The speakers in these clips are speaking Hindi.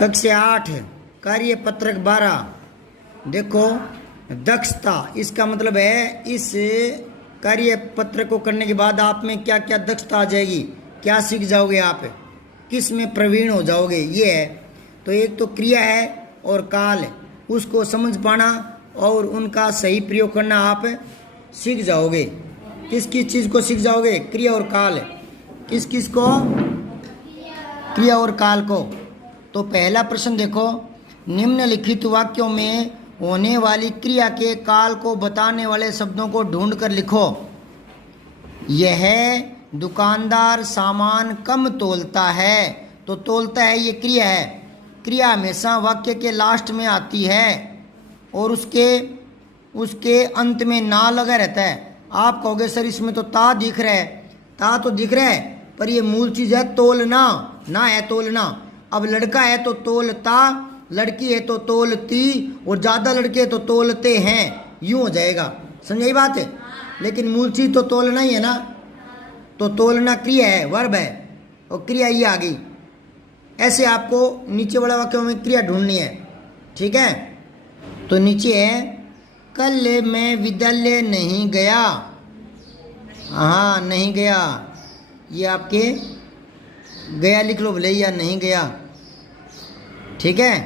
कक्षा 8 कार्य पत्रक 12। देखो दक्षता, इसका मतलब है इस कार्य पत्र को करने के बाद आप में क्या क्या दक्षता आ जाएगी, क्या सीख जाओगे आप, किस में प्रवीण हो जाओगे, ये है। तो एक तो क्रिया है और काल है, उसको समझ पाना और उनका सही प्रयोग करना आप सीख जाओगे। किस किस चीज़ को सीख जाओगे? क्रिया और काल। किस किस को? क्रिया और काल को। तो पहला प्रश्न देखो, निम्नलिखित वाक्यों में होने वाली क्रिया के काल को बताने वाले शब्दों को ढूंढ कर लिखो। यह दुकानदार सामान कम तोलता है। तो तोलता है ये क्रिया है। क्रिया हमेशा वाक्य के लास्ट में आती है और उसके अंत में ना लगा रहता है। आप कहोगे सर इसमें तो ता दिख रहा है, ता तो दिख रहा है, पर ये मूल चीज़ है तोलना, ना है तोलना। अब लड़का है तो तोलता, लड़की है तो तोलती, और ज़्यादा लड़के है तो तोलते हैं, यूँ हो जाएगा। समझाई बात है? लेकिन मूल चीज़ तो तोलना ही है ना। तो तोलना क्रिया है, वर्ब है, और क्रिया ये आ गई। ऐसे आपको नीचे वाले वाक्यों में क्रिया ढूंढनी है, ठीक है। तो नीचे है, कल मैं विद्यालय नहीं गया। हाँ, नहीं गया, ये आपके गया लिख लो भले, या नहीं गया, ठीक है।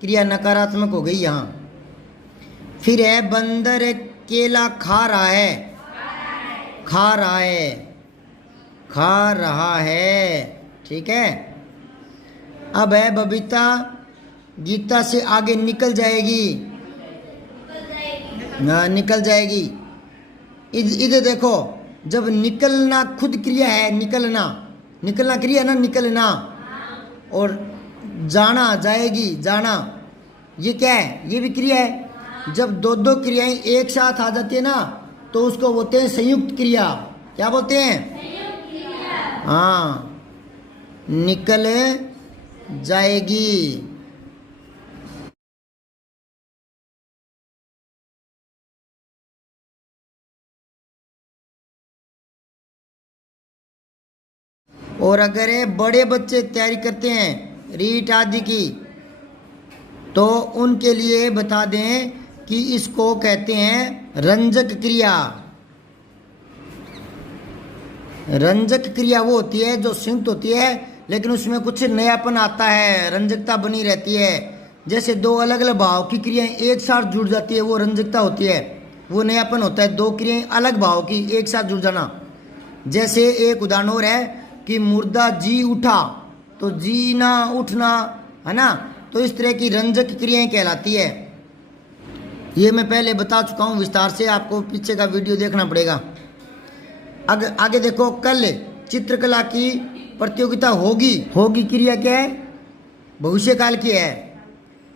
क्रिया नकारात्मक हो गई यहाँ। फिर है, बंदर केला खा रहा है। खा रहा है, खा रहा है, ठीक है। अब है, बबीता गीता से आगे निकल जाएगी। हाँ, निकल जाएगी। इधर देखो, जब निकलना खुद क्रिया है, निकलना, निकलना क्रिया ना, निकलना। और जाना, जाएगी, जाना, ये क्या है? ये भी क्रिया है। जब दो दो क्रियाएं एक साथ आ जाती है ना, तो उसको बोलते हैं संयुक्त क्रिया। क्या बोलते हैं? संयुक्त क्रिया। हाँ, निकल जाएगी। और अगर बड़े बच्चे तैयारी करते हैं रीट आदि की, तो उनके लिए बता दें कि इसको कहते हैं रंजक क्रिया। रंजक क्रिया वो होती है जो संयुक्त होती है, लेकिन उसमें कुछ नयापन आता है, रंजकता बनी रहती है। जैसे दो अलग अलग भाव की क्रियाएं एक साथ जुड़ जाती है, वो रंजकता होती है, वो नयापन होता है। दो क्रियाएं अलग भाव की एक साथ जुड़ जाना। जैसे एक उदाहरण और है कि मुर्दा जी उठा, तो जीना, उठना, है ना। तो इस तरह की रंजक क्रियाएं कहलाती है। ये मैं पहले बता चुका हूँ विस्तार से, आपको पीछे का वीडियो देखना पड़ेगा। आगे देखो, कल चित्रकला की प्रतियोगिता होगी। होगी क्रिया क्या है? भविष्य काल की है।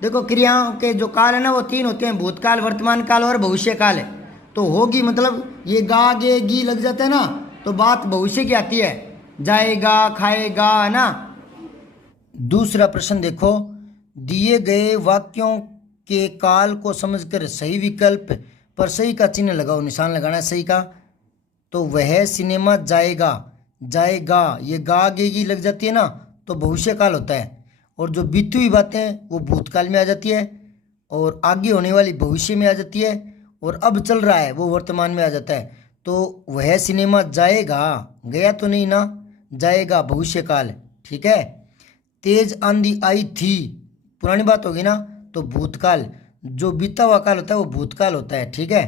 देखो, क्रियाओं के जो काल है ना, वो तीन होते हैं, भूतकाल, वर्तमान काल और भविष्य काल है। तो होगी मतलब ये गा गे गी लग जाता है ना, तो बात भविष्य की आती है, जाएगा, खाएगा, है ना। दूसरा प्रश्न देखो, दिए गए वाक्यों के काल को समझकर सही विकल्प पर सही का चिन्ह लगाओ, निशान लगाना है सही का। तो वह सिनेमा जाएगा, जाएगा, ये गा गेगी लग जाती है ना, तो भविष्य काल होता है। और जो बीती हुई बातें वो भूतकाल में आ जाती है, और आगे होने वाली भविष्य में आ जाती है, और अब चल रहा है वो वर्तमान में आ जाता है। तो वह सिनेमा जाएगा, गया तो नहीं ना, जाएगा, भविष्य काल, ठीक है। तेज आंधी आई थी, पुरानी बात होगी ना, तो भूतकाल। जो बीता हुआ काल होता है वो भूतकाल होता है, ठीक है।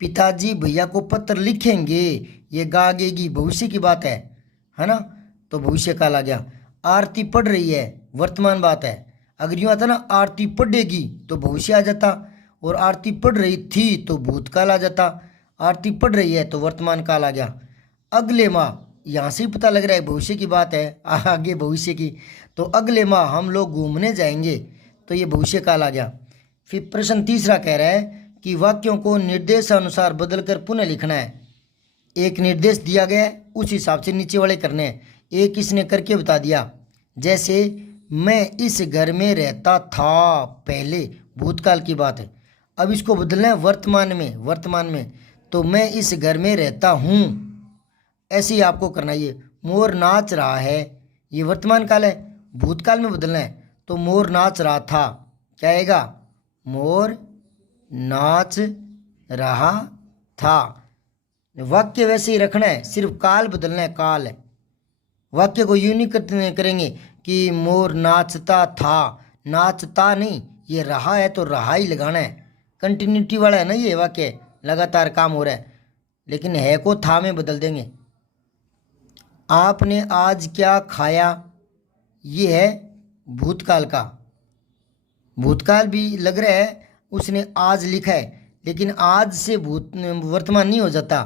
पिताजी भैया को पत्र लिखेंगे, ये गागेगी, भविष्य की बात है ना, तो भविष्य काल आ गया। आरती पढ़ रही है, वर्तमान बात है। अगर यूँ आता ना, आरती पढ़ेगी, तो भविष्य आ जाता, और आरती पढ़ रही थी तो भूतकाल आ जाता। आरती पढ़ रही है तो वर्तमान काल आ गया। अगले माह, यहाँ से ही पता लग रहा है भविष्य की बात है, आगे भविष्य की। तो अगले माह हम लोग घूमने जाएंगे, तो ये भविष्य काल आ गया। फिर प्रश्न तीसरा कह रहा है कि वाक्यों को निर्देशानुसार बदलकर पुनः लिखना है। एक निर्देश दिया गया है, उस हिसाब से नीचे वाले करने हैं। एक इसने करके बता दिया, जैसे मैं इस घर में रहता था पहले, भूतकाल की बात है। अब इसको बदलना है वर्तमान में, वर्तमान में, तो मैं इस घर में रहता हूँ, ऐसे ही आपको करना है। ये मोर नाच रहा है, ये वर्तमान काल है, भूतकाल में बदलना है। तो मोर नाच रहा था, क्या आएगा? मोर नाच रहा था। वाक्य वैसे ही रखना है, सिर्फ काल बदलना है, काल। वाक्य को यूं नहीं करेंगे कि मोर नाचता था, नाचता नहीं, ये रहा है तो रहा ही लगाना है। कंटिन्यूटी वाला है ना ये वाक्य, लगातार काम हो रहा है, लेकिन है को था में बदल देंगे। आपने आज क्या खाया, ये है भूतकाल का। भूतकाल भी लग रहा है, उसने आज लिखा है, लेकिन आज से वर्तमान नहीं हो जाता।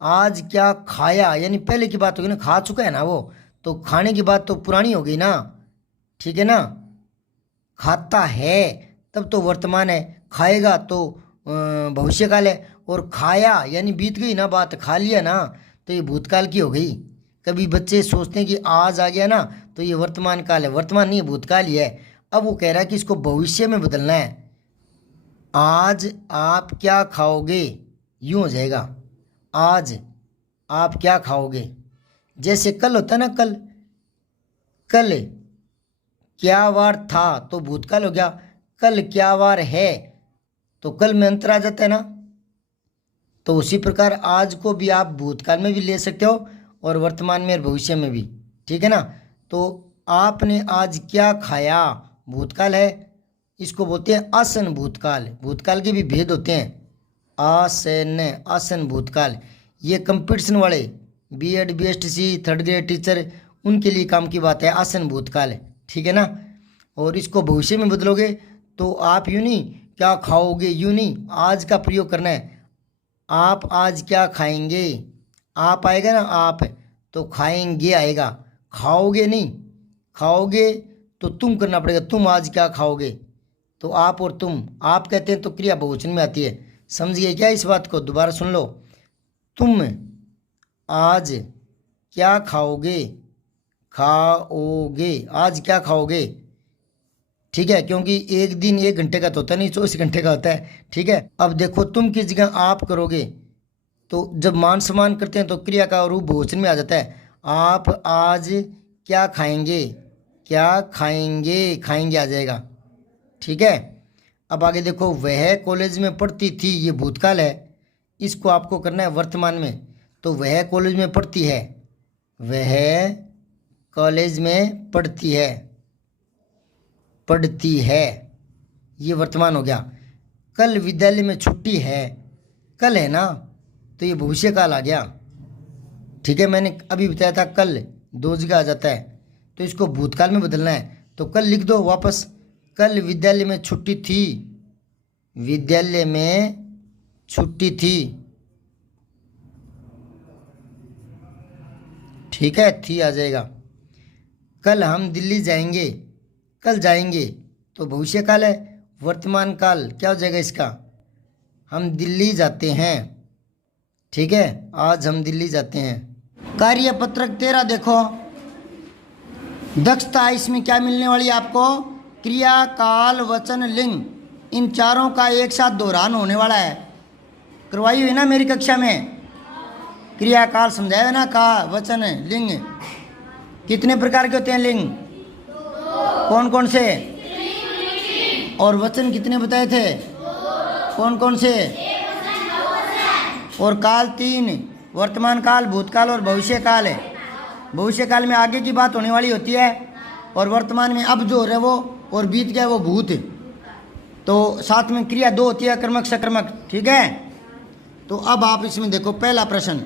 आज क्या खाया यानी पहले की बात होगी ना, खा चुका है ना वो, तो खाने की बात तो पुरानी हो गई ना, ठीक है ना। खाता है तब तो वर्तमान है, खाएगा तो भविष्यकाल है, और खाया यानी बीत गई ना बात, खा लिया ना, तो ये भूतकाल की हो गई। कभी बच्चे सोचते हैं कि आज आ गया ना तो ये वर्तमान काल है, वर्तमान नहीं है, भूतकाल ही है। अब वो कह रहा है कि इसको भविष्य में बदलना है। आज आप क्या खाओगे, यूं हो जाएगा, आज आप क्या खाओगे। जैसे कल होता है ना, कल, कल क्या वार था तो भूतकाल हो गया, कल क्या वार है तो कल में अंतर आ जाता है ना। तो उसी प्रकार आज को भी आप भूतकाल में भी ले सकते हो और वर्तमान में और भविष्य में भी, ठीक है ना। तो आपने आज क्या खाया भूतकाल है, इसको बोलते हैं आसन भूतकाल। भूतकाल के भी भेद होते हैं, आसन, आसन भूतकाल। ये कंपटीशन वाले B Ed BSTC third grade teacher, उनके लिए काम की बात है, आसन भूतकाल, ठीक है ना। और इसको भविष्य में बदलोगे तो आप यूं नहीं क्या खाओगे, यूं नहीं, आज का प्रयोग करना है। आप आज क्या खाएंगे, आप आएगा ना, आप तो खाएंगे आएगा, खाओगे नहीं। खाओगे तो तुम करना पड़ेगा, तुम आज क्या खाओगे। तो आप और तुम, आप कहते हैं तो क्रिया बहुवचन में आती है, समझिए क्या इस बात को, दोबारा सुन लो। तुम आज क्या खाओगे, खाओगे, आज क्या खाओगे, ठीक है, क्योंकि एक दिन 1 घंटे का तो होता नहीं, 24 घंटे का होता है, ठीक है। अब देखो तुम की जगह आप करोगे, तो जब मान सम्मान करते हैं तो क्रिया का रूप बहुवचन में आ जाता है। आप आज क्या खाएंगे, क्या खाएंगे, खाएंगे आ जाएगा, ठीक है। अब आगे देखो, वह कॉलेज में पढ़ती थी, ये भूतकाल है, इसको आपको करना है वर्तमान में। तो वह कॉलेज में पढ़ती है, वह कॉलेज में पढ़ती है, पढ़ती है, ये वर्तमान हो गया। कल विद्यालय में छुट्टी है, कल है ना, तो ये भविष्यकाल आ गया, ठीक है। मैंने अभी बताया था कल 2 जगह आ जाता है, तो इसको भूतकाल में बदलना है। तो कल लिख दो वापस, कल विद्यालय में छुट्टी थी, विद्यालय में छुट्टी थी, ठीक है, थी आ जाएगा। कल हम दिल्ली जाएंगे, कल जाएंगे तो भविष्यकाल है, वर्तमान काल क्या हो जाएगा इसका, हम दिल्ली जाते हैं, ठीक है, आज हम दिल्ली जाते हैं। कार्यपत्रक 13 देखो, दक्षता इसमें क्या मिलने वाली है आपको, क्रिया, काल, वचन, लिंग, इन चारों का एक साथ दोहरान होने वाला है। करवाई हुई ना मेरी कक्षा में, क्रिया काल समझाया ना, का वचन लिंग, कितने प्रकार के होते हैं लिंग, कौन कौन से, और वचन कितने बताए थे, कौन कौन से, और काल 3, वर्तमान काल, भूतकाल और भविष्य काल है। भविष्य काल में आगे की बात होने वाली होती है, और वर्तमान में अब जो हो रहा है वो, और बीत गया वो भूत। तो साथ में क्रिया 2 होती है, कर्मक सकर्मक, ठीक है। तो अब आप इसमें देखो, पहला प्रश्न,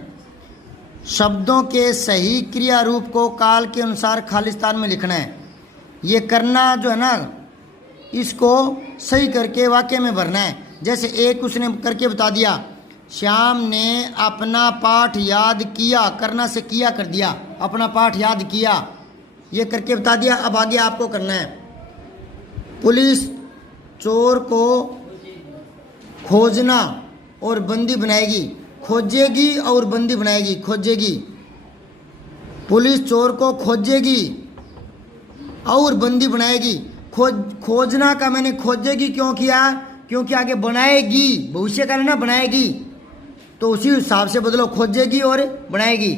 शब्दों के सही क्रिया रूप को काल के अनुसार खाली स्थान में लिखना है। ये करना जो है ना, इसको सही करके वाक्य में भरना है। जैसे एक उसने करके बता दिया, श्याम ने अपना पाठ याद किया, करना से किया कर दिया, अपना पाठ याद किया, ये करके बता दिया। अब आगे आपको करना है, पुलिस चोर को खोजना और बंदी बनाएगी, खोजेगी और बंदी बनाएगी, खोजेगी। पुलिस चोर को खोजेगी और बंदी बनाएगी। खोजना का मैंने खोजेगी क्यों किया, क्योंकि आगे बनाएगी, भविष्य का ना, बनाएगी, तो उसी हिसाब से बदलो, खोजेगी और बनाएगी,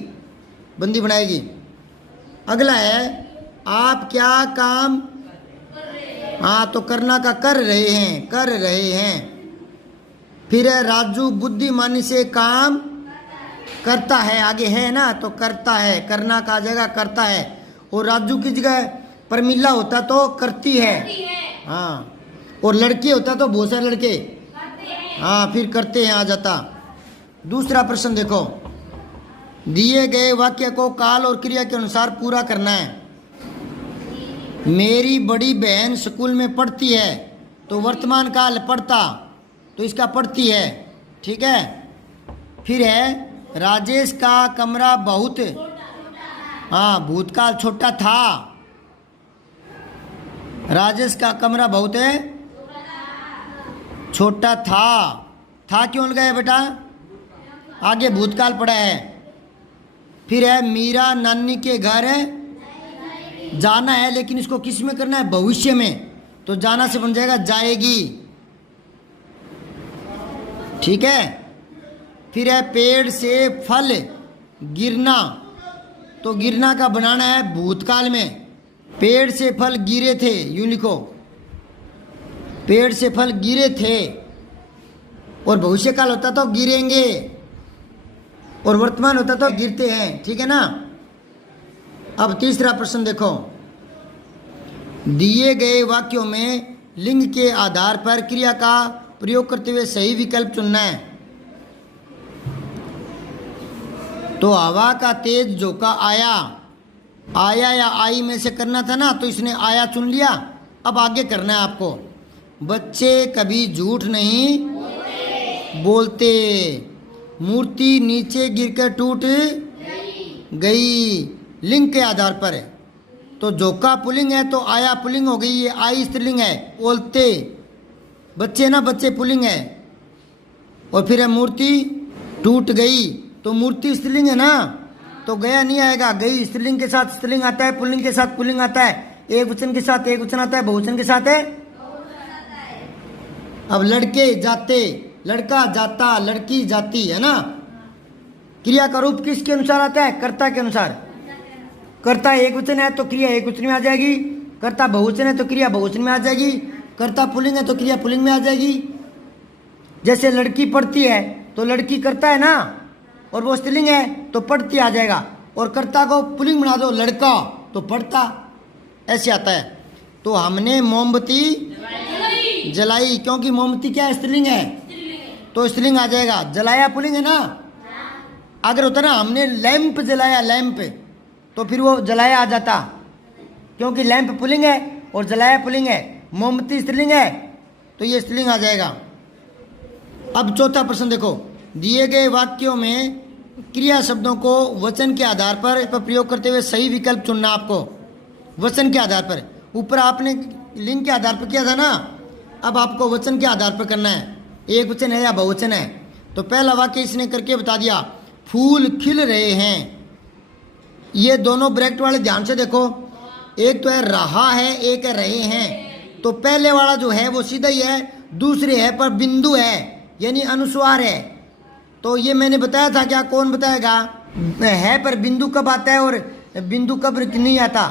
बंदी बनाएगी। अगला है आप क्या काम, हाँ तो करना का कर रहे हैं, कर रहे हैं। फिर है राजू बुद्धिमानी से काम करता है, आगे है ना तो करता है, करना का जगह करता है। और राजू की जगह प्रमिला होता तो करती है, हाँ। और लड़के होता तो बहुत सारे लड़के, हाँ फिर करते हैं आ जाता। दूसरा प्रश्न देखो, दिए गए वाक्य को काल और क्रिया के अनुसार पूरा करना है। मेरी बड़ी बहन स्कूल में पढ़ती है, तो वर्तमान काल पढ़ता, तो इसका पढ़ती है, ठीक है। फिर है राजेश का कमरा बहुत, हाँ भूतकाल छोटा था, राजेश का कमरा बहुत है छोटा था क्यों लगाया बेटा, आगे भूतकाल पड़ा है। फिर है मीरा नानी के घर जाना है, लेकिन इसको किस में करना है, भविष्य में, तो जाना से बन जाएगा जाएगी, ठीक है। फिर है पेड़ से फल गिरना, तो गिरना का बनाना है भूतकाल में, पेड़ से फल गिरे थे, यूं लिखो, पेड़ से फल गिरे थे। और भविष्य काल होता तो गिरेंगे, और वर्तमान होता तो गिरते हैं, ठीक है ना। अब तीसरा प्रश्न देखो, दिए गए वाक्यों में लिंग के आधार पर क्रिया का प्रयोग करते हुए सही विकल्प चुनना है। तो हवा का तेज झोंका आया, आया या आई में से करना था ना, तो इसने आया चुन लिया। अब आगे करना है आपको, बच्चे कभी झूठ नहीं बोलते, मूर्ति नीचे गिरकर टूट गई, लिंग के आधार पर है। तो झोंका पुल्लिंग है, तो आया पुल्लिंग हो गई, ये आई स्त्रीलिंग है, बोलते बच्चे ना, बच्चे पुल्लिंग है। और फिर है मूर्ति टूट गई, तो मूर्ति स्त्रीलिंग है ना, तो गया नहीं आएगा, गई स्त्रीलिंग के साथ स्त्रीलिंग आता है, पुल्लिंग के साथ पुल्लिंग आता है, एक वचन के साथ एक वचन आता है, बहुवचन के साथ है। अब लड़के जाते, लड़का जाता, लड़की जाती, है ना। क्रिया का रूप किसके अनुसार आता है, कर्ता के अनुसार। कर्ता एक वचन है तो क्रिया एक वचन में आ जाएगी, कर्ता बहुवचन है तो क्रिया बहुवचन में आ जाएगी, कर्ता पुल्लिंग है तो क्रिया पुल्लिंग में आ जाएगी। जैसे लड़की पढ़ती है तो लड़की करता है ना, और वो स्त्रीलिंग है तो पढ़ती आ जाएगा, और कर्ता को पुल्लिंग बना दो लड़का तो पढ़ता, ऐसे आता है। तो हमने मोमबत्ती जलाई, क्योंकि मोमबत्ती क्या है, स्त्रीलिंग है, तो स्त्रीलिंग आ जाएगा। जलाया पुल्लिंग है ना, अगर होता ना हमने लैंप जलाया, लैंप, तो फिर वो जलाया आ जाता, क्योंकि लैंप पुल्लिंग है और जलाया पुल्लिंग है, मोमबत्ती स्त्रीलिंग है, तो ये स्त्रीलिंग आ जाएगा। अब चौथा प्रश्न देखो, दिए गए वाक्यों में क्रिया शब्दों को वचन के आधार पर प्रयोग करते हुए सही विकल्प चुनना आपको, वचन के आधार पर। ऊपर आपने लिंग के आधार पर किया था ना, अब आपको वचन के आधार पर करना है, एक वचन है या बहुवचन है। तो पहला वाक्य इसने करके बता दिया, फूल खिल रहे हैं। ये दोनों ब्रैकेट वाले ध्यान से देखो, एक तो है रहा है, एक है रहे हैं। तो पहले वाला जो है वो सीधा ही है, दूसरे है पर बिंदु है, यानी अनुस्वार है। तो ये मैंने बताया था, क्या कौन बताएगा, है पर बिंदु कब आता है और बिंदु कब नहीं आता।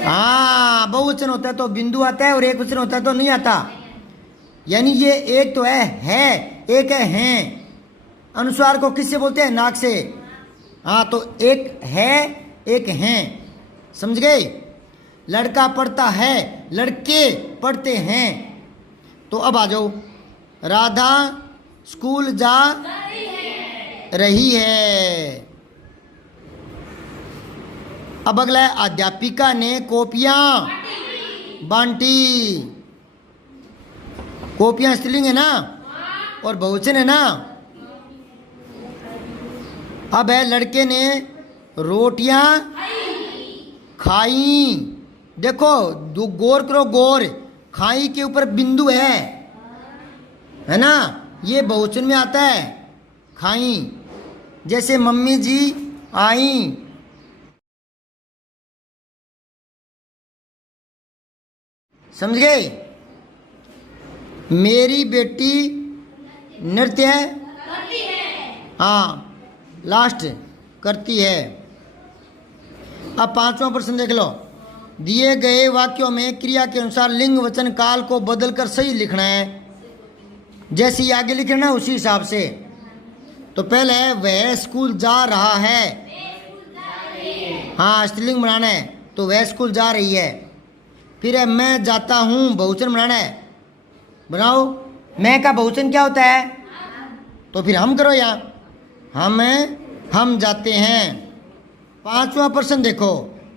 हाँ बहुवचन होता है तो बिंदु आता है, और एक वचन होता है तो नहीं आता। यानी ये एक तो है एक है हैं। अनुस्वार को किससे बोलते हैं, नाक से। हाँ तो एक है एक हैं, समझ गए। लड़का पढ़ता है, लड़के पढ़ते हैं। तो अब आ जाओ, राधा स्कूल जा रही है। अब अगला है, अध्यापिका ने कॉपियां बांटी। कॉपियां स्त्रीलिंग है ना, और बहुवचन है ना। अब है, लड़के ने रोटियां खाई। देखो गौर करो, गौर, खाई के ऊपर बिंदु है ना, ये बहुवचन में आता है, खाई। जैसे मम्मी जी आई, समझ गए। मेरी बेटी नृत्य हाँ लास्ट करती है। अब 5वां प्रश्न देख लो। दिए गए वाक्यों में क्रिया के अनुसार लिंग वचन काल को बदलकर सही लिखना है। जैसे ये आगे लिखे ना उसी हिसाब से। तो पहले है वह स्कूल जा रहा है। हाँ स्त्रीलिंग बनाना है तो वह स्कूल जा रही है। फिर है मैं जाता हूँ, बहुवचन बनाना है। बनाओ। मैं का बहुवचन क्या होता है? तो फिर हम करो यहाँ। हम जाते हैं। 5वां प्रश्न देखो।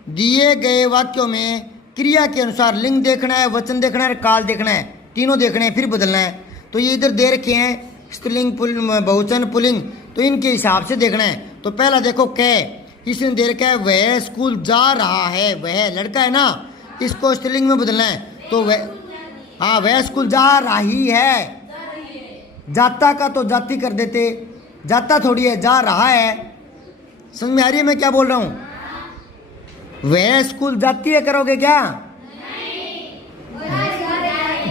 दिए गए वाक्यों में क्रिया के अनुसार लिंग देखना है, वचन देखना है, काल देखना है, तीनों देखने हैं, फिर बदलना है। तो ये इधर दे रखे हैं स्त्रीलिंग बहुवचन पुल्लिंग, तो इनके हिसाब से देखना है। तो पहला देखो कै, इसने दे रखा है वह स्कूल जा रहा है, वह लड़का है ना, इसको स्त्रीलिंग में बदलना है। तो वह, हाँ वह स्कूल जा रही है। जाता का तो जाती कर देते, जाता थोड़ी है, जा रहा है। समझ में आ रही है मैं क्या बोल रहा हूँ? वह स्कूल जाती है करोगे क्या?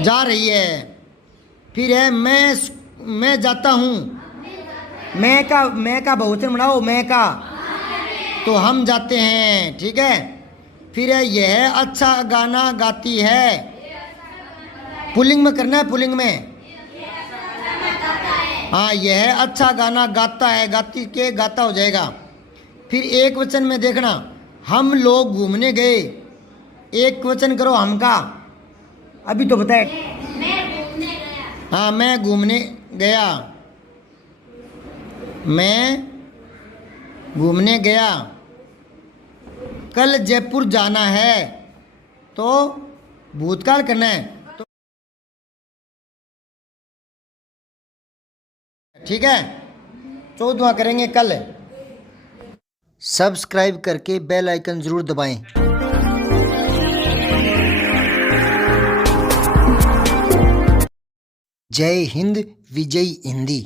जा रही है। फिर है मैं जाता हूँ। मैं का बहुवचन बनाओ, मैं का, तो हम जाते हैं। ठीक है। फिर है यह अच्छा गाना गाती है। पुल्लिंग में करना है, पुल्लिंग में। हाँ यह अच्छा गाना गाता है, गाती के गाता हो जाएगा। फिर एक वचन में देखना, हम लोग घूमने गए। एक वचन करो हम का। अभी तो बताए। हाँ मैं घूमने गया। मैं घूमने गया। कल जयपुर जाना है, तो भूतकाल करना है। तो ठीक है। 14वां करेंगे कल। सब्सक्राइब करके बेल आइकन जरूर दबाएं। जय हिंद, विजय हिंदी।